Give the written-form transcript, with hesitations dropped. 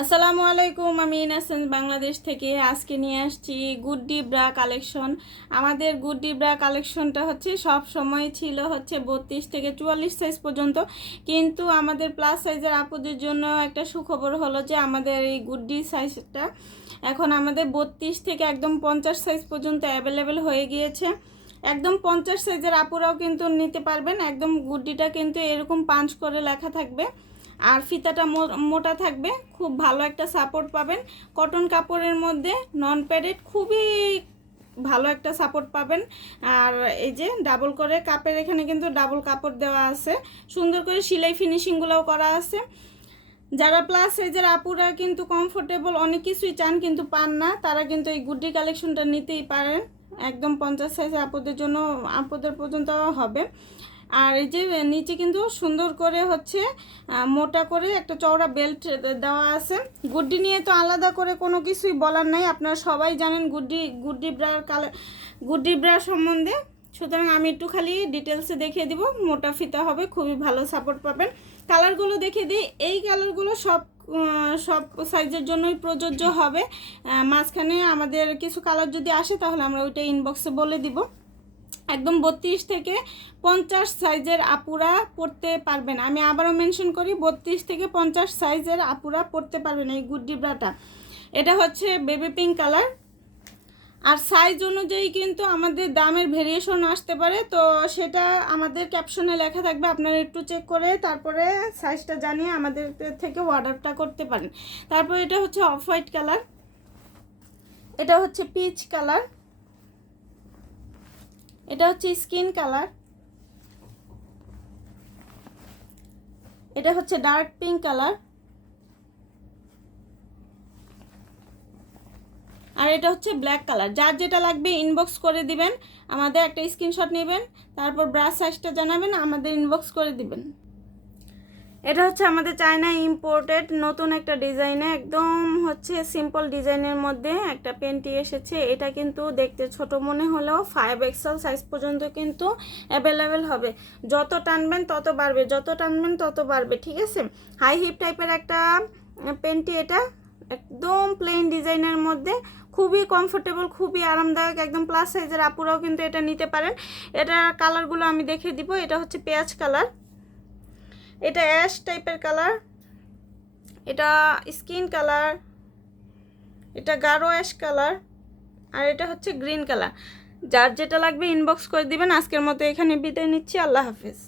আসসালামু আলাইকুম, আমি ইনাসেন্স বাংলাদেশ থেকে আজকে নিয়ে আসছি গুড্ডি ব্রা কালেকশন। আমাদের গুড্ডি ব্রা কালেকশনটা হচ্ছে সব সময় ছিল হচ্ছে 32 থেকে 44 সাইজ পর্যন্ত, কিন্তু আমাদের প্লাস সাইজের আপুদের জন্য একটা সুখবর হলো যে আমাদের এই গুড্ডি সাইজটা এখন আমাদের 32 থেকে একদম 50 সাইজ পর্যন্ত অ্যাভেলেবেল হয়ে গিয়েছে। একদম 50 সাইজের আপুরাও কিন্তু নিতে পারবেন। একদম গুড্ডিটা কিন্তু এরকম পাঞ্চ করে লেখা থাকবে, আর ফিতাটা মোটা থাকবে, খুব ভালো একটা সাপোর্ট পাবেন। কটন কাপড়ের মধ্যে নন প্যাডেড, খুবই ভালো একটা সাপোর্ট পাবেন। আর এই যে ডাবল করে কাপের এখানে কিন্তু ডাবল কাপড় দেওয়া আছে, সুন্দর করে সেলাই ফিনিশিংগুলোও করা আছে। যারা প্লাস সাইজের আপুরা কিন্তু কমফোর্টেবল অনেক কিছুই চান কিন্তু পান না, তারা কিন্তু এই গুড্ডি কালেকশনটা নিতেই পারেন। একদম 50 সাইজের আপুদের জন্য আপুদের পর্যন্ত হবে। আর এই যে নিচে কিন্তু সুন্দর করে হচ্ছে মোটা করে একটা চওড়া বেল্ট দেওয়া আছে। গুড্ডি নিয়ে তো আলাদা করে কোনো কিছুই বলার নাই, আপনারা সবাই জানেন গুড্ডি ব্রার সম্বন্ধে। সুতরাং আমি একটু খালি ডিটেলসে দেখিয়ে দিব। মোটা ফিতা হবে, খুবই ভালো সাপোর্ট পাবেন। কালারগুলো দেখিয়ে দিই। এই কালারগুলো সব সাইজের জন্যই প্রযোজ্য হবে। মাঝখানে আমাদের কিছু কালার যদি আসে তাহলে আমরা ওইটা ইনবক্সে বলে দিব। একদম 32 থেকে 50 সাইজের আপুরা পরতে পারবেন। আমি আবারও মেনশন করি, 32 থেকে 50 সাইজের আপুরা পরতে পারবেন এই গুড্ডি ব্রাটা। এটা হচ্ছে বেবি পিঙ্ক কালার। আর সাইজ অনুযায়ী কিন্তু আমাদের দামের ভেরিয়েশন আসতে পারে, তো সেটা আমাদের ক্যাপশনে লেখা থাকবে, আপনারা একটু চেক করে তারপরে সাইজটা জানিয়ে আমাদের থেকে অর্ডারটা করতে পারেন। তারপর এটা হচ্ছে অফ হোয়াইট কালার, এটা হচ্ছে পিচ কালার, এটা হচ্ছে স্কিন কালার, এটা হচ্ছে ডার্ক পিঙ্ক কালার, আর এটা হচ্ছে ব্ল্যাক কালার। যার যেটা লাগবে ইনবক্স করে দিবেন, আমাদের একটা স্ক্রিনশট নেবেন, তারপর ব্রাশ সাইজটা জানাবেন, আমাদের ইনবক্স করে দিবেন। এটা হচ্ছে আমাদের চায়না ইম্পোর্টেড নতুন একটা ডিজাইনে, একদম হচ্ছে সিম্পল ডিজাইনের মধ্যে একটা পেন্টি এসেছে। এটা কিন্তু দেখতে ছোট মনে হলেও 5XL সাইজ পর্যন্ত কিন্তু অ্যাভেলেবেল হবে। যত টানবেন তত বাড়বে, যত টানবেন তত বাড়বে, ঠিক আছে। হাই হিপ টাইপের একটা পেন্টি, এটা একদম প্লেন ডিজাইনের মধ্যে, খুবই কমফোর্টেবল, খুবই আরামদায়ক। একদম প্লাস সাইজের আপুরাও কিন্তু এটা নিতে পারেন। এটার কালারগুলো আমি দেখিয়ে দিব। এটা হচ্ছে পেঁয়াজ কালার, এটা অ্যাশ টাইপের কালার, এটা স্কিন কালার, এটা গাঢ় অ্যাশ কালার, আর এটা হচ্ছে গ্রিন কালার। যার যেটা লাগবে ইনবক্স করে দিবেন। আজকের মতো এখানে বিদায় নিচ্ছি। আল্লাহ হাফেজ।